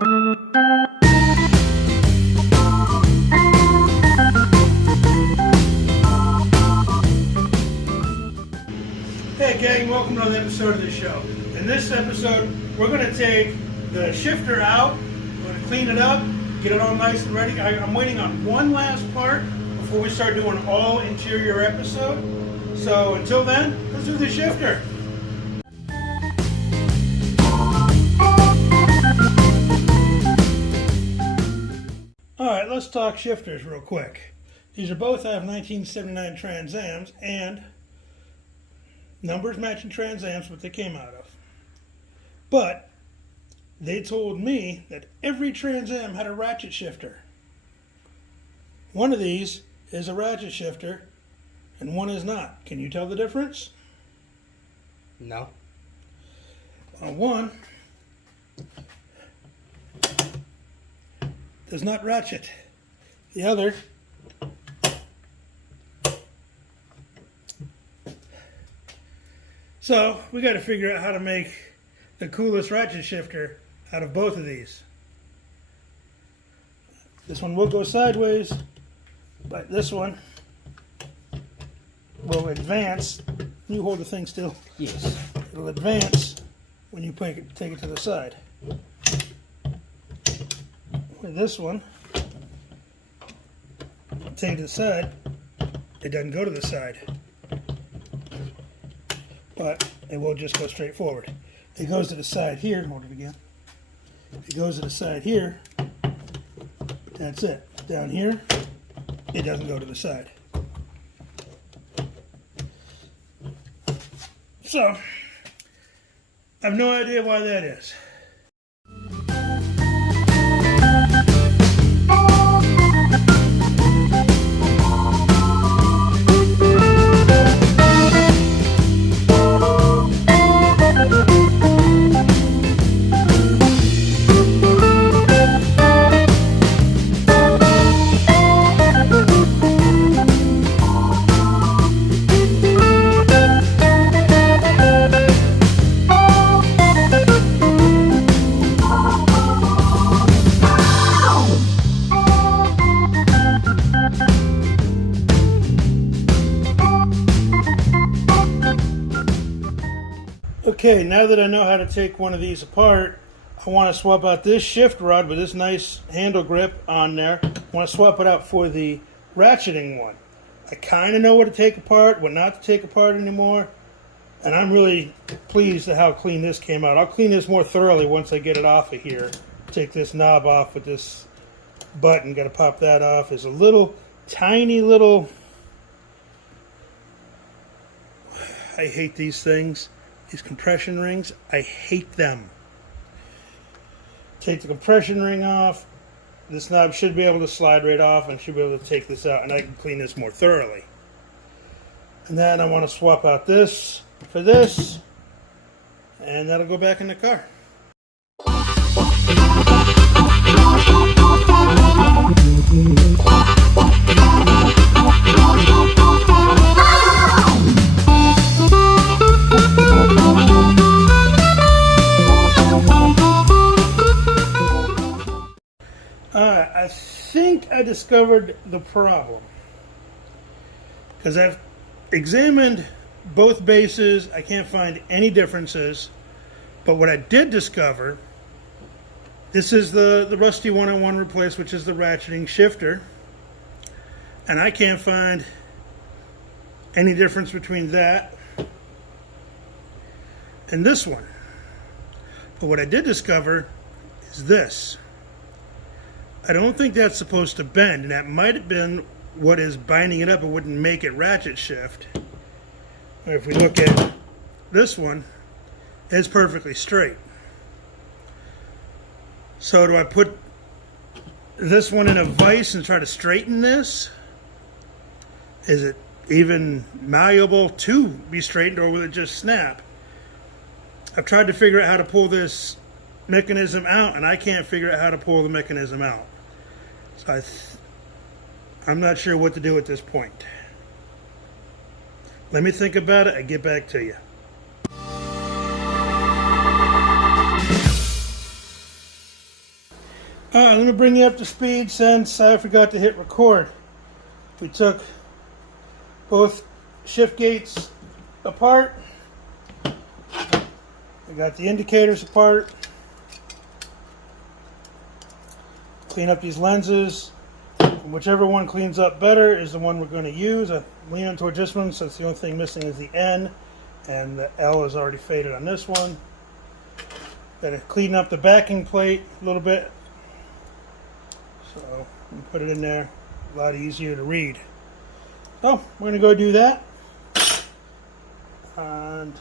Hey gang, welcome to another episode of the show. In this episode, we're going to take the shifter out, we're going to clean it up, get it all nice and ready. I'm waiting on one last part before we start doing all interior episode. So until then, let's do the shifter. Alright, let's talk shifters real quick. These are both out of 1979 Trans Ams and numbers matching Trans Am's what they came out of. But they told me that every Trans Am had a ratchet shifter. One of these is a ratchet shifter and one is not. Can you tell the difference? No. One does not ratchet. The other So, we got to figure out how to make the coolest ratchet shifter out of both of these. This one will go sideways, but this one will advance. You hold the thing still. Yes. It'll advance when you take it to the side. With this one, take it to the side, it doesn't go to the side. But it will just go straight forward. It goes to the side here. Hold it again. It goes to the side here. That's it. Down here, it doesn't go to the side. So, I have no idea why that is. Okay, now that I know how to take one of these apart, I want to swap out this shift rod with this nice handle grip on there. I want to swap it out for the ratcheting one. I kind of know what to take apart, what not to take apart anymore, and I'm really pleased at how clean this came out. I'll clean this more thoroughly once I get it off of here. Take this knob off with this button, got to pop that off. There's a little, tiny little, I hate these things. These compression rings, I hate them. Take the compression ring off. This knob should be able to slide right off and should be able to take this out, and I can clean this more thoroughly. And then I want to swap out this for this, and that'll go back in the car. I think I discovered the problem, because I've examined both bases. I can't find any differences, but what I did discover, this is the rusty 101 replace, which is the ratcheting shifter, and I can't find any difference between that and this one. But what I did discover is this. I don't think that's supposed to bend, and that might have been what is binding it up. It wouldn't make it ratchet shift. Or if we look at this one, it's perfectly straight. So do I put this one in a vise and try to straighten this? Is it even malleable to be straightened, or will it just snap? I've tried to figure out how to pull this mechanism out, and I can't figure out how to pull the mechanism out. So I'm not sure what to do at this point. Let me think about it and get back to you. Let me bring you up to speed since I forgot to hit record. We took both shift gates apart. I got the indicators apart. Clean up these lenses. And whichever one cleans up better is the one we're going to use. I'm leaning towards this one since the only thing missing is the N, and the L is already faded on this one. Got to clean up the backing plate a little bit. So put it in there, a lot easier to read. So we're going to go do that. And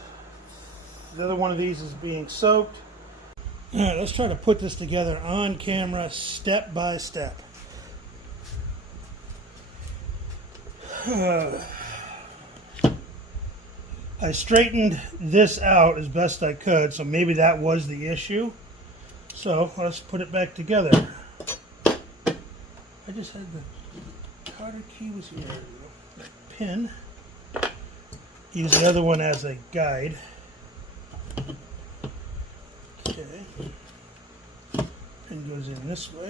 the other one of these is being soaked. All right, let's try to put this together on camera step by step. I straightened this out as best I could, so maybe that was the issue. So let's put it back together. I just had the Carter key was here. Pin. Use the other one as a guide. Okay. Pin goes in this way.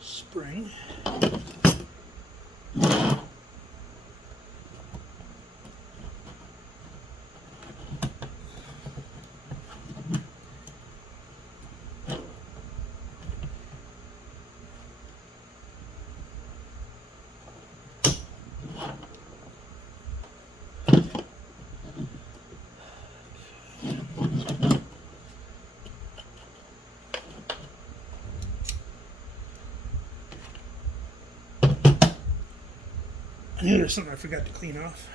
Spring. I knew there's something I forgot to clean off.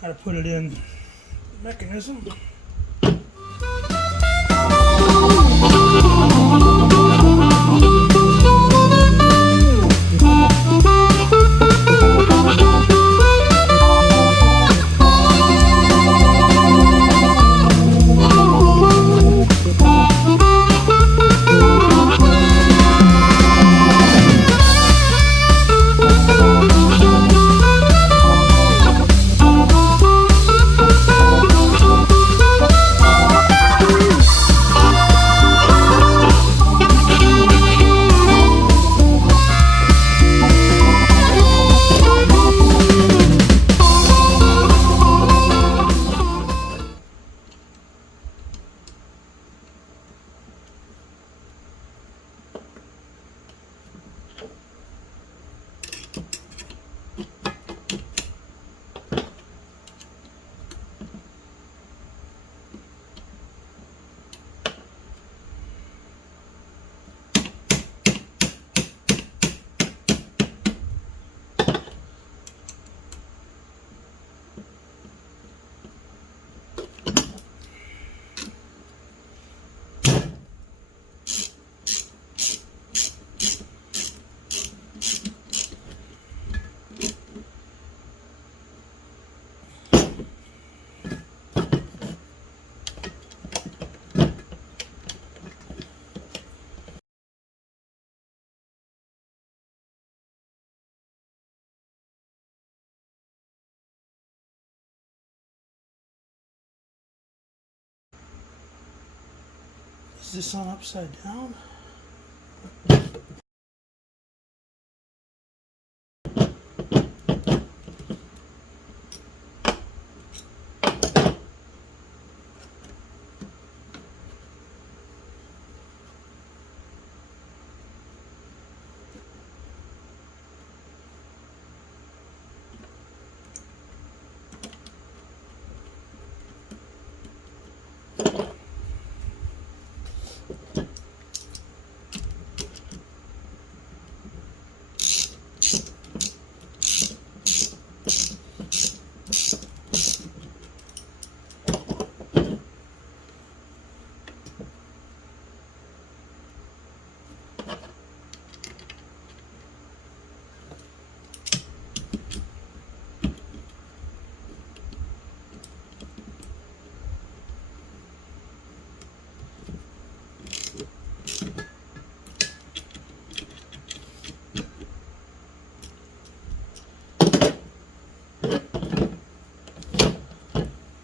How to put it in the mechanism. Is this on upside down?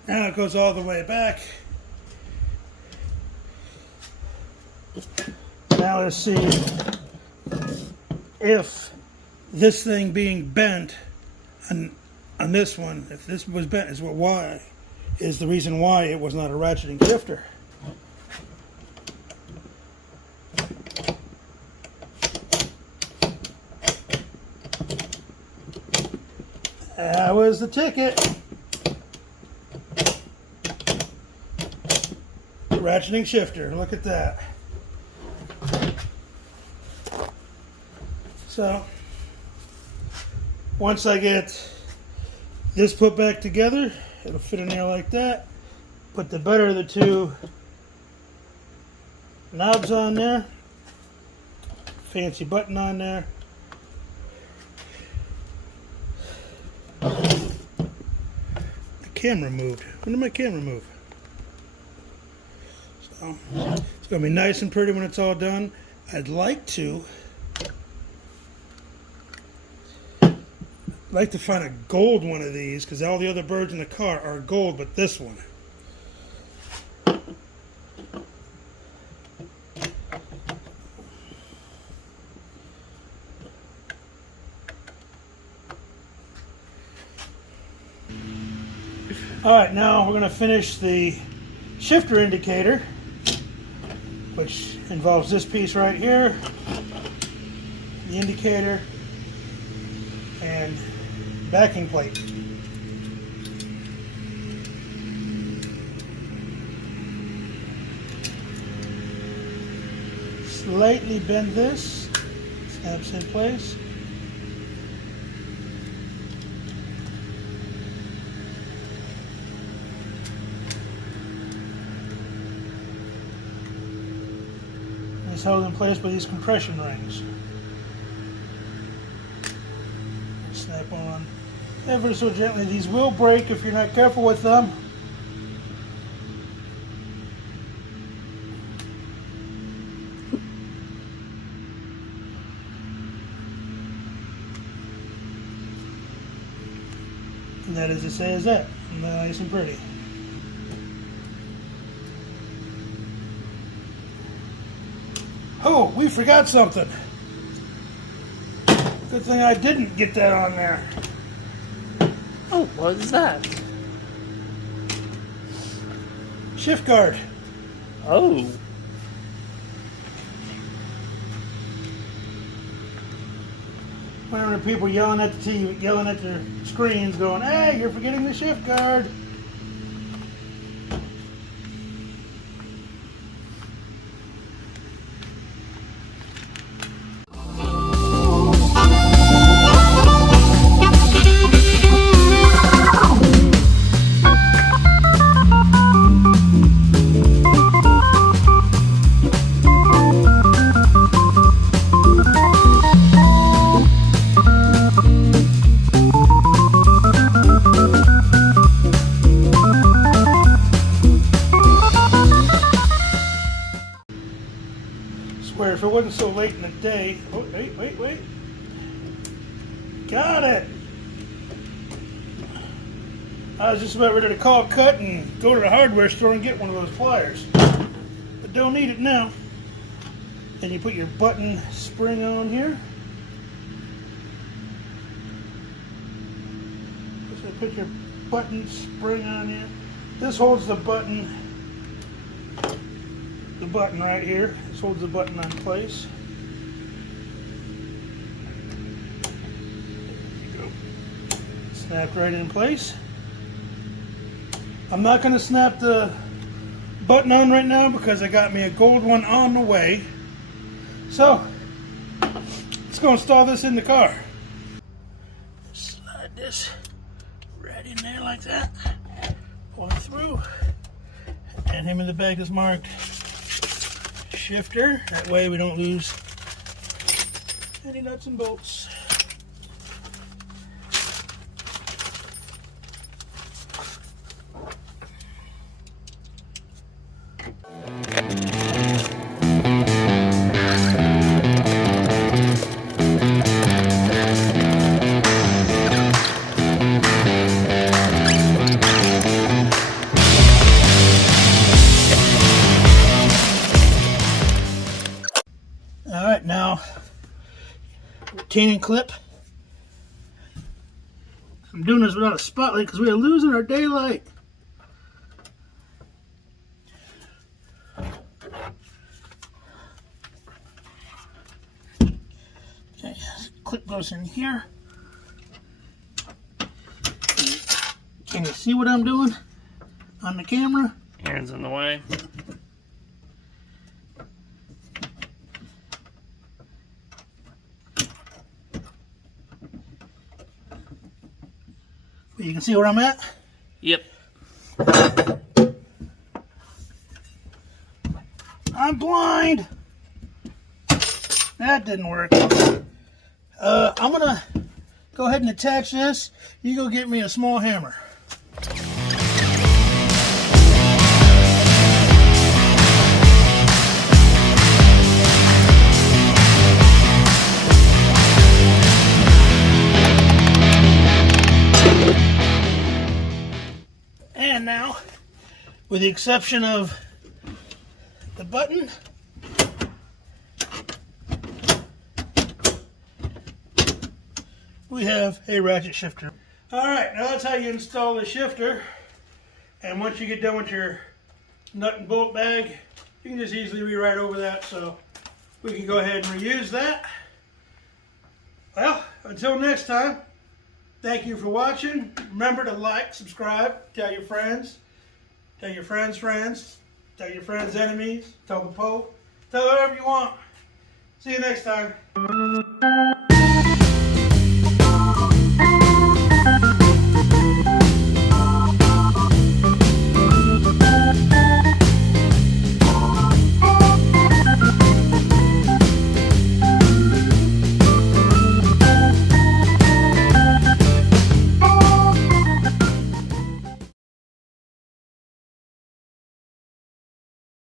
Now it goes all the way back. Now let's see if this thing being bent on this one, if this was bent, is the reason why it was not a ratcheting shifter. That was the ticket. Ratcheting shifter, look at that. So, once I get this put back together, it'll fit in there like that. Put the better of the two knobs on there. Fancy button on there. The camera moved. When did my camera move? So, it's going to be nice and pretty when it's all done. I'd like to find a gold one of these, because all the other birds in the car are gold, but this one. Alright, now we're going to finish the shifter indicator, which involves this piece right here, the indicator, and backing plate. Slightly bend this, snaps in place. It's held in place by these compression rings. Snap on ever so gently. These will break if you're not careful with them. And that is to say is that. Nice and pretty. Oh, we forgot something. Good thing I didn't get that on there. Oh, what is that? Shift guard. Oh. Whenever people yelling at the TV, yelling at their screens, going, "Hey, you're forgetting the shift guard." Swear, if it wasn't so late in the day. Oh, wait. Got it. I was just about ready to call cut and go to the hardware store and get one of those pliers. But don't need it now. And you put your button spring on here. So put your button spring on here. This holds the button right here. This holds the button in place. There you go. Snapped right in place. I'm not going to snap the button on right now because I got me a gold one on the way. So, let's go install this in the car. Slide this right in there like that. Pull it through. And him in the bag is marked shifter. That way we don't lose any nuts and bolts. Alright, now retaining clip. I'm doing this without a spotlight because we are losing our daylight. Okay, clip goes in here. Can you see what I'm doing on the camera? Hands in the way. You can see where I'm at? Yep. I'm blind! That didn't work. I'm gonna go ahead and attach this. You go get me a small hammer. And now, with the exception of the button, we have a ratchet shifter. Alright, now that's how you install the shifter. And once you get done with your nut and bolt bag, you can just easily rewrite over that, so we can go ahead and reuse that. Well, until next time, thank you for watching. Remember to like, subscribe, tell your friends, tell your friends' friends, tell your friends' enemies, tell the Pope, tell whoever you want. See you next time.